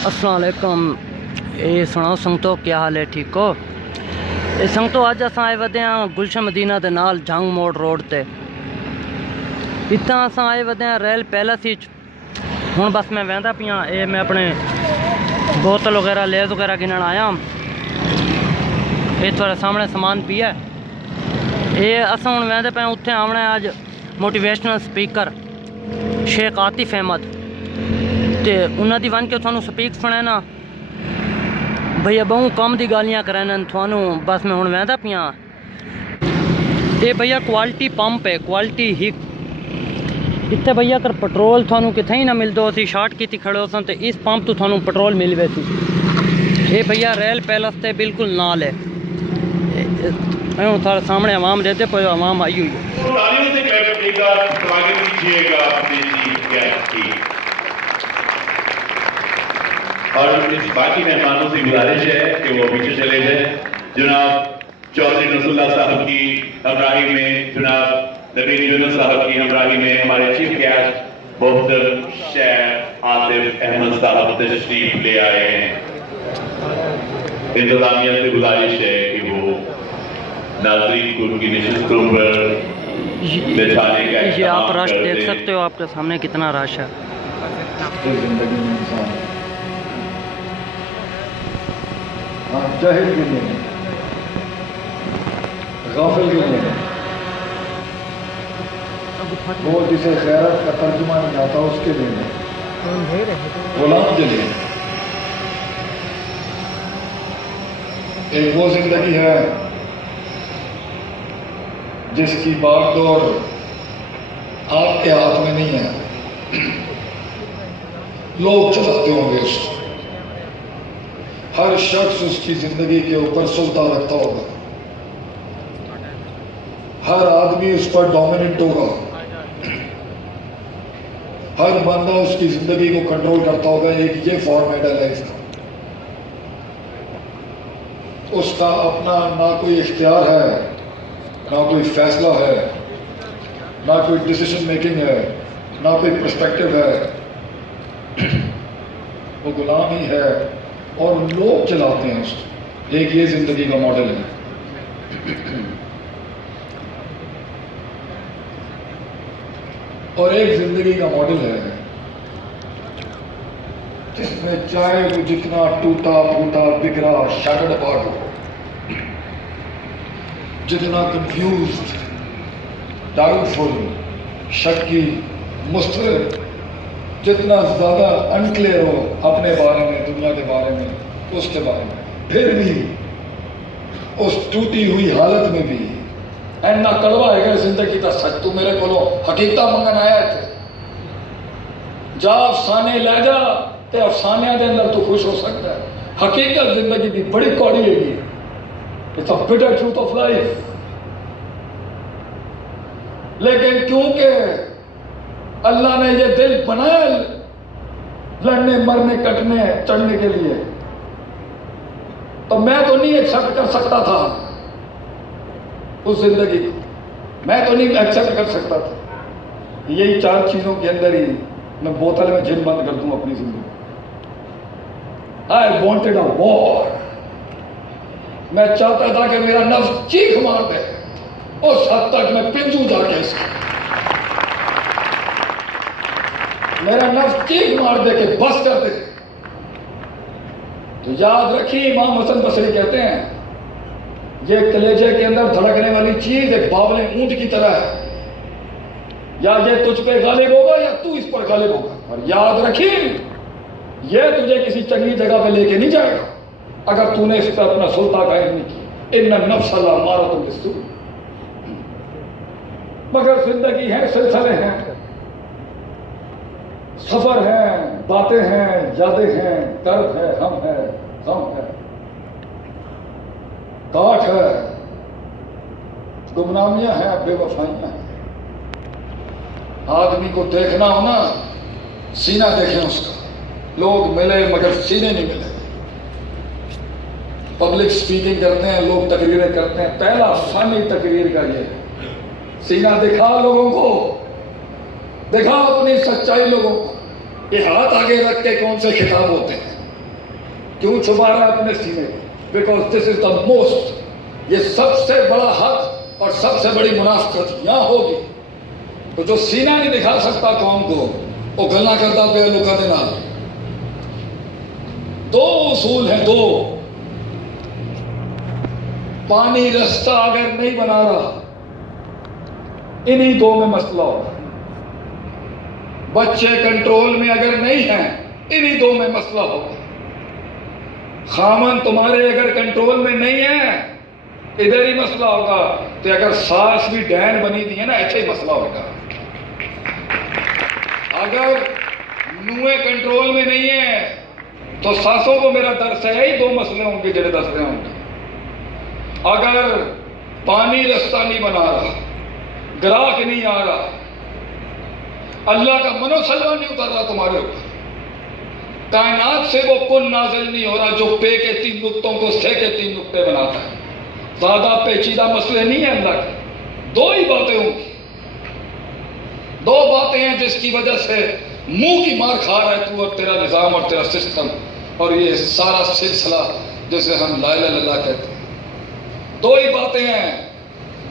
अस्सलाम वालेकुम। ये सुनाओ संगतो, क्या हाल है? ठीक हो? ये संगतो अज अस आए वधे हैं गुलशन मदीना के नाल जंग मोड़ रोड ते। इतना अस आए वधे हैं रॉयल पैलेस ही। हुण बस मैं वहदा पियाँ, ये मैं अपने बोतल वगैरह लेज वगैरह गिनन आया। ये थोड़े सामने समान पिया। ये अस हुण वहदे पे उत्थे आना है अज मोटिवेशनल स्पीकर शेख आतिफ अहमद ते उन्होंने वन के थानू स्पीक सुना भैया बहु कम की गालियाँ करन थानू। बस मैं हुण वहदा पियाँ। ये भैया क्वालिटी पंप है, क्वालिटी ही इतने भैया अगर पेट्रोल थानू कितने ही ना मिलदो, असी शार्ट की खड़े सन तो इस पंप तो थानू पेट्रोल मिल वैसी। ये भैया रॉयल पैलेस से बिल्कुल नाल है। थारे सामने आवाम देते पे आवाम आई हुई है। और इस बाकी मेहमानों से गुजारिश है कि वो पीछे चले जाए। जनाब चौधरी नसरुल्लाह साहब की हमराही में, जनाब नबीन यूनुस साहब की हमराही में हमारे चीफ गेस्ट मोहतरम शेख आतिफ अहमद साहब तशरीफ ले आए हैं। इंतजामिया से गुजारिश है कि वो नाज़रीन को उनकी नशिस्तों पर बिठाने का ये आप रश देख सकते हो, आपके सामने कितना रश है। जाहिल के लिए, गाफिल के लिए, वो जिसे गैरत का तर्जुमा नहीं आता उसके लिए, गुलाम के लिए। एक वो जिंदगी है जिसकी बागडोर आपके हाथ में नहीं है, लोग चलाते होंगे उसको। हर शख्स उसकी जिंदगी के ऊपर सुल्तान रखता होगा, हर आदमी उस पर डोमिनेंट होगा, हर बंदा उसकी जिंदगी को कंट्रोल करता होगा। एक ये फॉर्मेट है लाइफ का। उसका अपना ना कोई इख्तियार है, ना कोई फैसला है, ना कोई डिसीजन मेकिंग है, ना कोई पर्सपेक्टिव है। वो गुलाम ही है और लोग चलाते हैं उसको। एक ये जिंदगी का मॉडल है। और एक जिंदगी का मॉडल है जिसमें चाहे वो जितना टूटा फूटा बिगड़ा शैटर्ड अपार्ट हो, जितना कंफ्यूज्ड, डाउटफुल, शक्की, मुस्तरब, जितना ज्यादा अनक्लियर हो अपने बारे में, दुनिया के बारे में, उसके बारे में, फिर भी उस टूटी हुई हालत में भी ऐना कड़वा है जिंदगी का सच। तू मेरे को हकीकत मंगन आया थे, जा अफसाने लै जा ते अफसानिया के अंदर तू खुश हो सकता है। हकीकत जिंदगी की बड़ी कौड़ी है। It's a bitter truth of life. लेकिन क्योंकि अल्लाह ने ये दिल बनाया लड़ने मरने कटने चढ़ने के लिए, तो मैं तो नहीं एक्सेप्ट कर सकता था उस जिंदगी को, मैं तो नहीं एक्सेप्ट कर सकता था। यही चार चीजों के अंदर ही मैं बोतल में जिन बंद कर दूं अपनी जिंदगी। I wanted a war. मैं चाहता था कि मेरा नफ्स चीख मार दे, उस हद तक मैं पिंजू जाके इसको, मेरा नफ्स चीख मार दे के बस कर दे। तो याद रखिए, इमाम हसन बसरी कहते हैं ये कलेजे के अंदर धड़कने वाली चीज एक बावले ऊंट की तरह है, या ये तुझ पे गालिब होगा या तू इस पर गालिब होगा। और याद रखिए, ये तुझे किसी चंगी जगह पे लेके नहीं जाएगा अगर तूने इस पर अपना सुल्तान कायम नहीं किया। इन्ना नफ्स अल्लाह मारा तुम बिस्तु। मगर जिंदगी है, सिलसिले हैं, सफर है, बातें हैं, यादें हैं, दर्द है, हम है, गम है, काट है, गुमनामियां हैं, बेवफाइयां हैं। आदमी को देखना हो ना, सीना देखें उसका। लोग मिले मगर सीने नहीं मिले। पब्लिक स्पीकिंग करते हैं, लोग तकरीरें करते हैं, पहला फन ही तकरीर का ये सीना दिखा लोगों को, दिखा अपनी सच्चाई लोगों को। ये हाथ आगे रख के कौन से खिताब होते हैं? क्यों छुपा रहा है अपने सीने? Because this is the most, ये सबसे बड़ा हक और सबसे बड़ी मुनाफिकत यहाँ होगी। तो जो सीना नहीं दिखा सकता कौम को, वो गल्ला करता पे लुका देना। दो उसूल हैं, दो। पानी रास्ता अगर नहीं बना रहा, इन्हीं दो में मसला होगा। बच्चे कंट्रोल में अगर नहीं हैं, इन्हीं दो में मसला होगा। खामन तुम्हारे अगर कंट्रोल में नहीं है, इधर ही मसला होगा। तो अगर सास भी डैन बनी थी है ना, ऐसे ही मसला होगा। अगर नुए कंट्रोल में नहीं है, तो सासों को मेरा दर्द है, ही दो मसले होंगे जड़े दस रहे होंगे। अगर पानी रास्ता नहीं बना रहा, ग्राहक नहीं आ रहा, अल्लाह का मनोसलवा नहीं उतर रहा तुम्हारे ऊपर, कायनात से वो कुन नाजिल नहीं हो रहा जो पे के 3 नुक्तों को से के 3 नुक्ते बनाता है। ज्यादा पेचीदा मसले नहीं है अल्लाह के, दो ही बातें होंगी। दो बातें हैं जिसकी वजह से मुंह की मार खा रहा है तू और तेरा निजाम और तेरा सिस्टम और ये सारा सिलसिला जिसे हम ला इलाहा इल्लल्लाह कहते हैं। दो ही बातें हैं।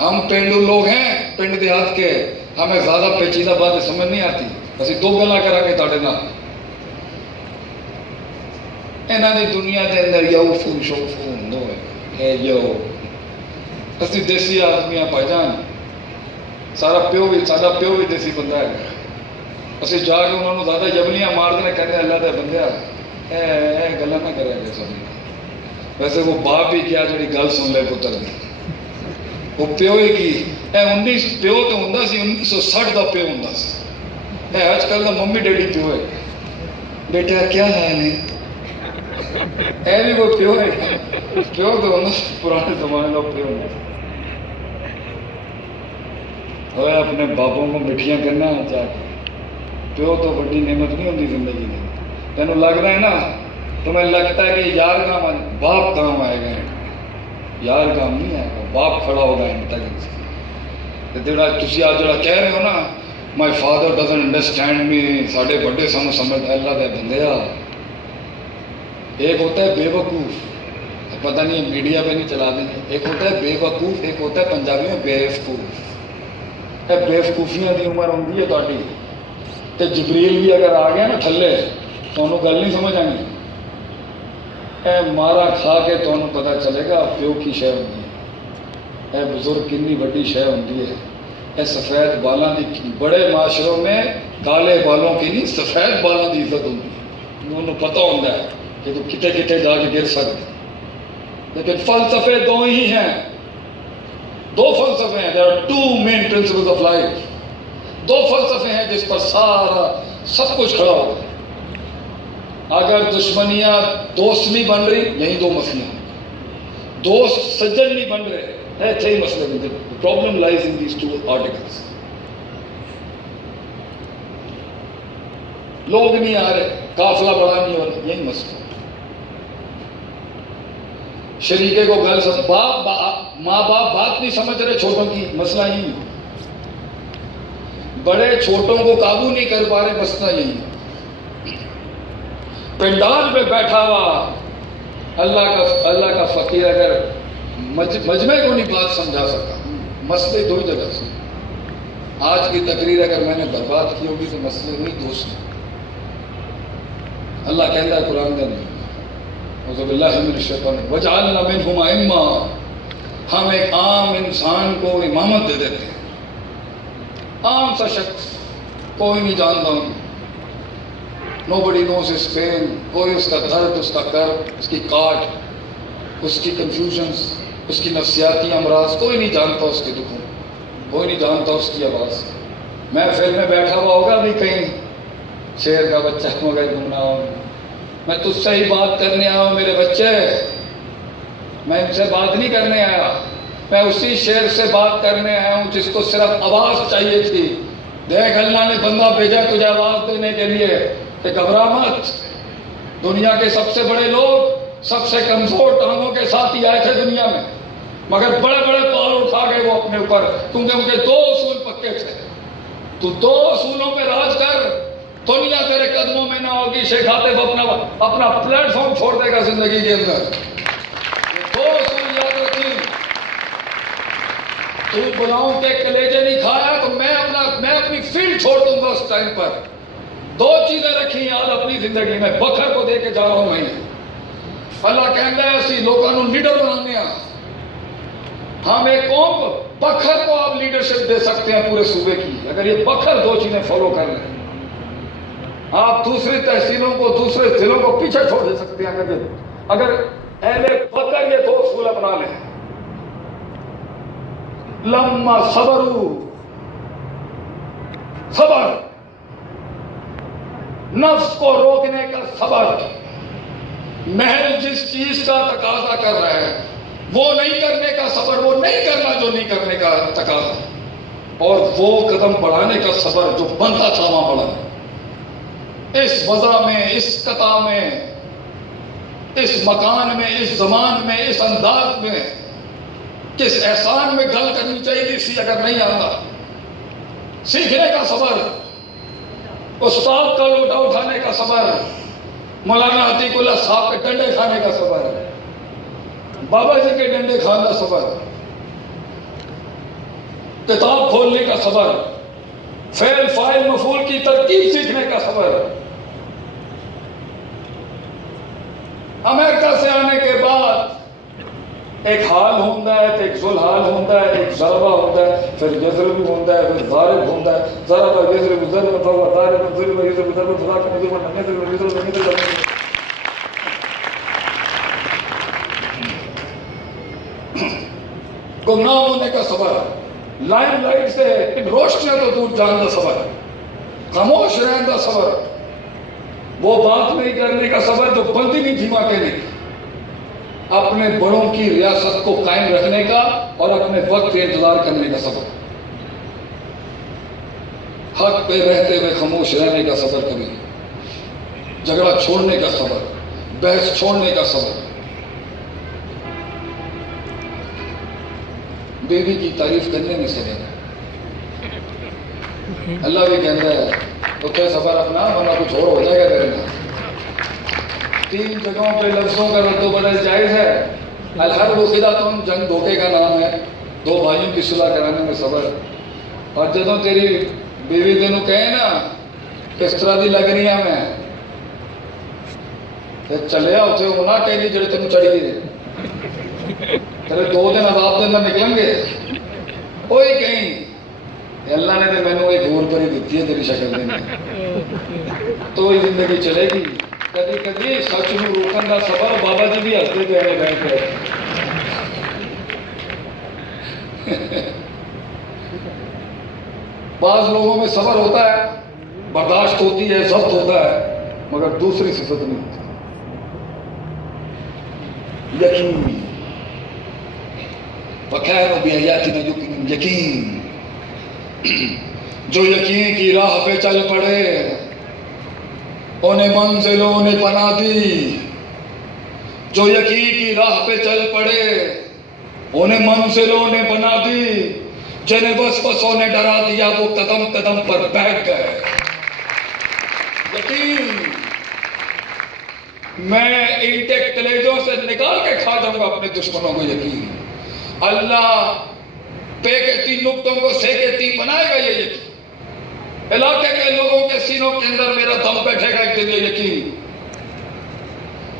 हम पेंडू लोग हैं, पिंड देहात के, हमें ज्यादा पेचीदा बातें समझ नहीं आती। ਅਸੀਂ दो गल्लां करांगे ਤੁਹਾਡੇ ਨਾਲ। ਇਹਨਾਂ ਦੀ ਦੁਨੀਆ ਦੇ ਅੰਦਰ ਯੋ ਫੂ ਸ਼ੋ ਫੂ ਹੁੰਦਾ ਹੈ ਯੋ। ਅਸੀਂ ਦੇਸੀ ਆਦਮੀ ਆ ਭਾਈਜਾਨ, ਸਾਡਾ ਪਿਓ ਵੀ ਦੇਸੀ ਬੰਦਾ ਹੈ। ਅਸੀਂ ਜਾ ਕੇ ਉਹਨਾਂ ਨੂੰ ਜ਼ਿਆਦਾ ਜਬਲੀਆਂ ਮਾਰਦੇ ਨੇ, ਕਹਿੰਦੇ ਅੱਲਾ ਦੇ ਬੰਦਿਆ ਇਹ ਗੱਲਾਂ ਨਾ ਕਰਿਆ ਕਰ ਸਾਡੀ। ਵੈਸੇ ਉਹ ਬਾਪ ਹੀ ਕਿਹਾ ਜਿਹੜੀ ਗੱਲ ਸੁਣ ਲੈ ਪੁੱਤਰ ਦੀ, ਉਹ ਪਿਓ ਹੀ ਕੀ। ਇਹ 19 ਪਿਓ ਤੇ ਹੁੰਦਾ ਸੀ 1960 ਦਾ ਪਿਓ ਹੁੰਦਾ ਸੀ। ਇਹ ਅੱਜ ਕੱਲ੍ਹ ਦਾ ਮੰਮੀ ਡੈਡੀ ਪਿਓ ਹੈ। ਬੇਟਾ ਕੀ ਹਾਲ ਹੈ? ਇਹ ਵੀ ਕੋਈ ਪਿਓ ਹੈ? ਪਿਓ ਤਾਂ ਹੁੰਦਾ ਪੁਰਾਣੇ ਜ਼ਮਾਨੇ ਦਾ ਪਿਓ ਹੁੰਦਾ ਸੀ। ਹੋਇਆ ਆਪਣੇ ਬਾਪੋਂ ਨੂੰ ਮਿੱਠੀਆਂ ਕਰਨਾ ਚਾਹ। ਪਿਓ ਤੋਂ ਵੱਡੀ ਨਿਮਤ ਨਹੀਂ ਹੁੰਦੀ ਜ਼ਿੰਦਗੀ ਦੀ। ਤੈਨੂੰ ਲੱਗਦਾ ਹੈ ਨਾ, तुम्हें लगता है कि यार काम बाप काम आएगा, यार काम नहीं आएगा, बाप खड़ा होगा इन तक। ਜਿਹੜਾ ਤੁਸੀਂ ਅੱਜ ਜਿਹੜਾ ਕਹਿ ਰਹੇ ਹੋ ਨਾ, ਮਾਈ ਫਾਦਰ ਡਜ਼ਨਟ ਅੰਡਰਸਟੈਂਡ ਮੀ, ਸਾਡੇ ਵੱਡੇ ਸਾਨੂੰ ਸਮਝ, ਅੱਲਾ ਦੇ ਬੰਦਿਆ। एक होता है बेवकूफ़, पता नहीं मीडिया पे नहीं चला देंगे। एक होता है बेवकूफ़, एक होता है पंजाबी में बेवकूफ़। बेवकूफियां की उम्र होंगी है तुहाडी, ते जबरील भी अगर आ गया ना थले, तुहानू गल नहीं समझ आनी। ए मारा खा के तुहानू पता चलेगा प्यो की शय होंगी है, ए बुजुर्ग कितनी बड़ी शय होंगी है। ए सफ़ेद बालों की, बड़े माशरों में काले बालों की नहीं, सफ़ेद बालों की इज्जत होंगी। उन्होंने पता होता है कि तू किते किते जाके गिर सकते। लेकिन फलसफे दो ही हैं, दो फलसफे हैं। There are two main principles of life. दो फलसफे हैं जिस पर सारा सब कुछ खड़ा होगा। अगर दुश्मनियां दोस्त नहीं बन रही, यही दो मसले हैं। दोस्त सज्जन नहीं बन रहे, है छह मसले बन रहे। Problem lies in these two articles. लोग नहीं आ रहे, काफिला बड़ा नहीं हो रहा, यही मसला। शरीके को गल सब माँ बाप बात नहीं समझ रहे छोटों की, मसला यही। बड़े छोटों को काबू नहीं कर पा रहे, मसला यही। पंडाल पे बैठा हुआ अल्लाह का फकीर अगर मजमे को नहीं बात समझा सका, मसले दो ही जगह से। आज की तकरीर अगर मैंने बर्बाद की होगी तो मसले नहीं दोस्त। अल्लाह कहता है कुरान के अंदर, वजअलना मिनहुम अइम्मा, हम एक आम इंसान को इमामत दे देते हैं। आम सा शख्स, कोई नहीं जानता, नोबडी नोज हिज पेन, कोई उसका दर्द, उसका कर्ब, उसकी काट, उसकी कंफ्यूजन्स, उसकी नफ्सियाती अमराज, कोई नहीं जानता उसके दुखों, कोई नहीं जानता उसकी आवाज़। महफिल में बैठा हुआ होगा भी कहीं शेर का बच्चा मगर घूमना हो, मैं तुझसे ही बात करने आया हूँ मेरे बच्चे, मैं इनसे बात नहीं करने आया, मैं उसी शेर से बात करने आया हूँ जिसको सिर्फ आवाज़ चाहिए थी। देख अल्लाह ने बंदा भेजा तुझे आवाज़ देने के लिए, कि घबरा मत। दुनिया के सबसे बड़े लोग सबसे कमजोर टांगों के साथ ही आए थे दुनिया में, मगर बड़े बड़े पहाड़ उठा गए वो अपने ऊपर, क्योंकि उनके दो उसूल पक्के थे। तू दो उसूलों पे राज कर, دنیا تیرے قدموں میں نہ ہوگی، شیخ عاطف اپنا پلیٹ فارم چھوڑ دے گا زندگی کے اندر۔ دو اصول یاد رکھی، تو بلاؤں کے کلیجے نہیں کھایا تو میں اپنی فیلڈ چھوڑ دوں گا اس ٹائم پر۔ دو چیزیں رکھی یاد اپنی زندگی میں، بکر کو دے کے جا رہا ہوں میں۔ اللہ کہنا ہے اسی لوگوں کو لیڈر بنانے ہیں ہم، ایک قوم کو بکر کو آپ لیڈرشپ دے سکتے ہیں پورے صوبے کی، اگر یہ بکر دو چیزیں فالو کر لیں۔ آپ دوسری تحصیلوں کو، دوسرے ضلعوں کو پیچھے چھوڑ دے سکتے ہیں اگر اہل بکر یہ دو اصول اپنا لیں۔ لما صبروا، صبر، نفس کو روکنے کا صبر، محل جس چیز کا تقاضا کر رہا ہے وہ نہیں کرنے کا صبر، وہ نہیں کرنا جو نہیں کرنے کا تقاضا، اور وہ قدم بڑھانے کا صبر جو بنتا تھا وہاں بڑھا۔ اس وضع میں، اس قطع میں، اس مکان میں، اس زمان میں، اس انداز میں، کس احسان میں گل کرنی چاہیے تھی اگر نہیں آتا، سیکھنے کا صبر، استاد کا لوٹا اٹھانے کا صبر، مولانا عتیق اللہ صاحب کے ڈنڈے کھانے کا صبر، بابا جی کے ڈنڈے کھانا صبر، کتاب کھولنے کا صبر، فعل فاعل مفعول کی ترکیب سیکھنے کا صبر۔ امریکہ سے آنے کے بعد ایک حال ہوتا ہے، ایک ذوالحال ہوتا ہے، ایک ضربہ ہوتا ہے، پھر یضرب ہوتا ہے، پھر ضارب ہوتا ہے، ضربہ یضرب ضربہ فهو ضارب ضربہ یضرب ضربہ فذاك مثل گمراہ ہونے کا صبر، لائم لائٹ سے ان روشنیوں تو دور جانے کا صبر، خاموش رہنے کا صبر، وہ بات نہیں کرنے کا صبر جو بندی نہیں تھی ماں کہنے کی، اپنے بڑوں کی ریاست کو قائم رکھنے کا اور اپنے وقت کے انتظار کرنے کا صبر، حق پہ رہتے ہوئے خاموش رہنے کا صبر، کبھی جھگڑا چھوڑنے کا صبر، بحث چھوڑنے کا صبر۔ بیوی کی تعریف کرنے میں صبر، اللہ بھی کہتا ہے تو کیا صبر اپنا ورنہ کچھ اور ہو جائے گا تیرے میں۔ 3 جگہوں پہ لفظوں کا رد و بدل جائز ہے۔ الحرب خدعۃ، جنگ دھوکے کا نام ہے، 2 بھائیوں کی صلح کرانے میں صبر۔ اور جدوں تیری بیوی تینوں کہے نا کس طرح دی لگ رہی ہے میں تے چلیا اتنے وہ نہ کہہ جڑے تینوں چڑھی دے تیرے 2 دن عذاب کے اندر نکلیں گے، کوئی کہیں اللہ نے تو مینوں ایک اور پری دیتی ہے تیری شکل دینے تو یہ زندگی چلے گی۔ کدی کدی سچ نو روکن کا صبر، بابا جی بھی ہستے پہ آئے بیٹھ گئے۔ بعض لوگوں میں صبر ہوتا ہے، برداشت ہوتی ہے، ضبط ہوتا ہے، مگر دوسری صفت نہیں ہوتی، یقین۔ وَكَانُوا بِآيَاتِنَا يُوقِنُونَ، یقین، جو یقین کی راہ پہ چل پڑے انہیں منزلوں نے بنا دی، جو یقین کی راہ پہ چل پڑے انہیں منزلوں نے بنا دی، جنہیں وسوسوں نے ڈرا دیا وہ قدم قدم پر بیٹھ گئے۔ یقین میں اینٹے کلیجوں سے نکال کے کھا جاؤں گا اپنے دشمنوں کو، یقین اللہ پے کے 3 نقطوں کو سے کے 3 بنائے گا، یہ یقین علاقے کے لوگوں کے سینوں کے اندر میرا دم بیٹھے گا ایک دن، یہ یقین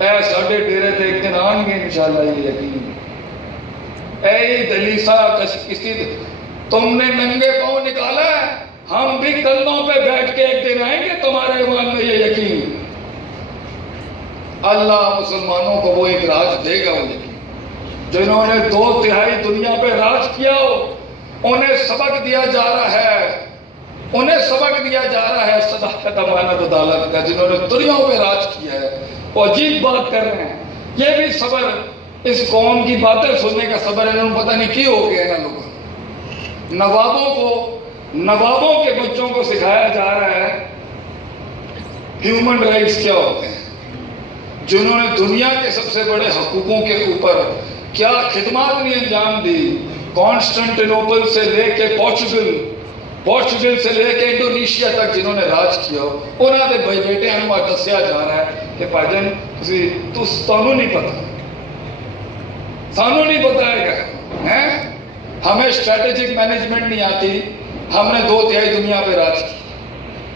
اے ساڈے ڈیرے تے ایک دن آن گے انشاءاللہ، یہ یقین اے دلیسا کسی تم نے ننگے پاؤں نکالا ہے، ہم بھی کندھوں پہ بیٹھ کے ایک دن آئیں گے تمہارے ایمان میں، یہ یقین اللہ مسلمانوں کو وہ ایک راج دے گا، وہ یقین جنہوں نے 2/3 دنیا پہ راج کیا ہو انہیں سبق دیا جا رہا ہے، انہیں سبق دیا جا رہا ہے صداقت، امانت، عدالت کا، جنہوں نے دنیا پہ راج کیا ہے وہ عجیب بات کر رہے ہیں۔ یہ بھی صبر، اس قوم کی باتیں سننے کا صبر ہے، انہوں نے پتہ نہیں کی ہو گیا ہے نا لوگوں، نوابوں کے بچوں کو سکھایا جا رہا ہے ہیومن رائٹس کیا ہوتے ہیں، جنہوں نے دنیا کے سب سے بڑے حقوقوں کے اوپر کیا خدمات نہیں انجام دی، کانسٹنٹینوپل سے لے کے پورچوگل पोर्चुगल से लेके इंडोनेशिया तक जिन्होंने राज किया उन्होंने भाई बेटे हम दसिया जा रहा है कि भाईजान तुहानू नहीं पता, सानू नहीं पता है, हमें स्ट्रेटेजिक मैनेजमेंट नहीं आती, हमने 2/3 दुनिया पे राज की,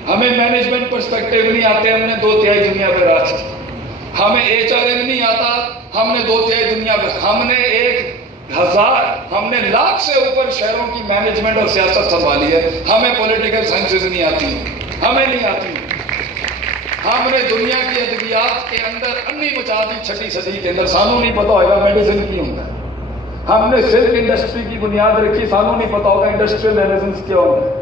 हमें मैनेजमेंट पर्सपेक्टिव नहीं आते, हमने 2/3 दुनिया पे राज की, हमें HRM नहीं आता, हमने 2/3 दुनिया पे, हमने लाख से ऊपर शहरों की मैनेजमेंट और सियासत संभाली है, हमें पॉलिटिकल साइंसेज नहीं आती, हमें नहीं आती। हमने दुनिया की अदबियात के अंदर अन्नी मचा दी 6वीं सदी के अंदर, सानू नहीं पता होगा मेडिसिन की होता है। हमने सिल्क इंडस्ट्री की बुनियाद रखी, सानू नहीं पता होगा इंडस्ट्रियल रिलेशंस क्या होता है।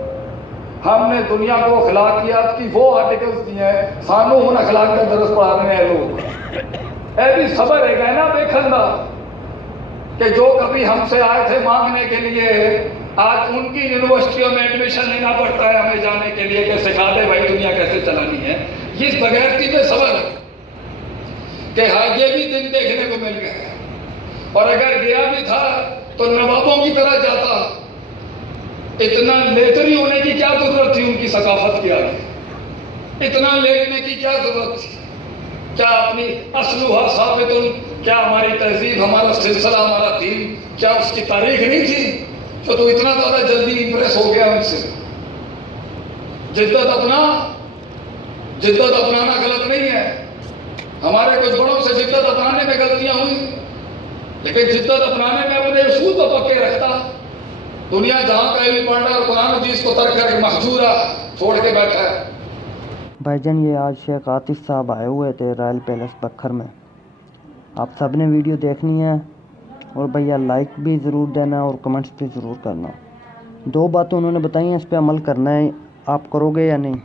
हमने दुनिया को अखलाकियात की वो आर्टिकल्स दिए हैं, सानू उन अखलाक का दरस पढ़ा रहे हैं लोग। ऐ भी खबर है ना बेखंदा कि जो कभी हमसे आए थे मांगने के लिए, आज उनकी यूनिवर्सिटियों में एडमिशन लेना पड़ता है हमें जाने के लिए कि सिखा दे भाई दुनिया कैसे चलानी है। इस बगैरती में सबर कि हाँ ये भी दिन देखने को मिल गया, और अगर गया भी था तो नवाबों की तरह जाता। इतना लेतरी होने की क्या जरूरत थी उनकी सकाफत के आगे, इतना लेने की क्या जरूरत थी? क्या अपनी असलुहा साबितुल, क्या हमारी तहजीब, हमारा सिलसिला, हमारा दीन, क्या उसकी तारीख नहीं थी तो तू इतना ज्यादा जल्दी इंप्रेस हो गया उनसे? जिद्दत अपनाना गलत नहीं है, हमारे कुछ बड़ों से जिद्दत अपनाने में गलतियां हुई, लेकिन जिद्दत अपनाने में अपने उसूल तो पक्के रखता। दुनिया जहां का इल्म पढ़ना और कुरान हदीस को तर्क करके महजूरा छोड़ के बैठा है। भाईजान ये आज शेख आतिफ साहब आए हुए थे रॉयल पैलेस बखर में, आप सब ने वीडियो देखनी है और भैया लाइक भी ज़रूर देना और कमेंट्स भी ज़रूर करना। 2 बातें उन्होंने बताई हैं, इस पर अमल करना है, आप करोगे या नहीं?